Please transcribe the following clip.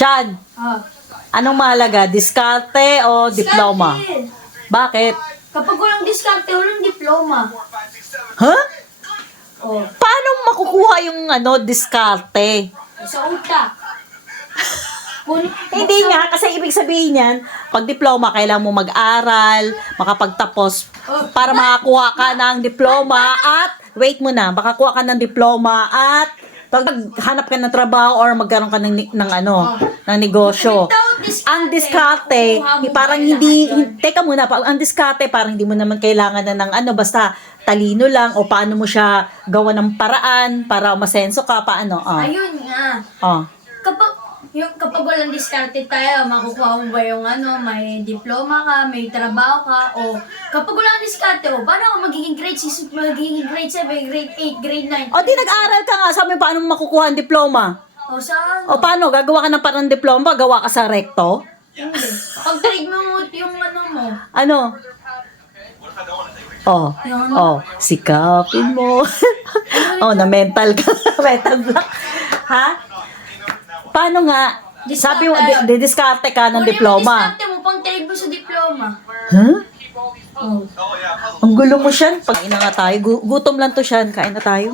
Shan, Ah. anong mahalaga? Diskarte o diploma? Diskarte. Bakit? Kapag walang diskarte, walang diploma. Huh? Oh, Paano makukuha yung ano, diskarte? sa utak. Hindi nga, kasi ibig sabihin yan, pag diploma, kailangan mo mag-aral, makapagtapos, para makakuha ka ng diploma at, wait mo na, makakuha ka ng diploma at, pag hanap ka ng trabaho or magkaroon ka ng, ng ano, ng negosyo. Ang diskarte, parang hindi, teka muna, ang diskarte, parang hindi mo naman kailangan na ng ano, basta talino lang o paano mo siya gawa ng paraan para masenso ka, paano, oh. Ayun nga. Oh. Kapag, yung, kapag walang diskarte tayo, makukuha mo ba yung ano, may diploma ka, may trabaho ka, o kapag walang diskarte, o paano ka magiging grade 6, magiging grade 7, grade 8, grade 9? O di nag-aral ka nga, sabi mo, paano mo makukuha ang diploma? O saan? O paano, gagawa ka ng parang diploma, gawa ka sa recto? Hindi. Pag trade mo yung ano mo, Ano? Oh, oh, sikapin mo. oh, na mental ka, mental block. Ha? Paano nga? Sabi mo, di- didiskarte ka ng mo diploma. diskarte mo, pang trade mo sa diploma. Huh? Oh. Ang gulo mo siyan. Pag ina nga tayo, gu- gutom lang to siyan, kain na tayo.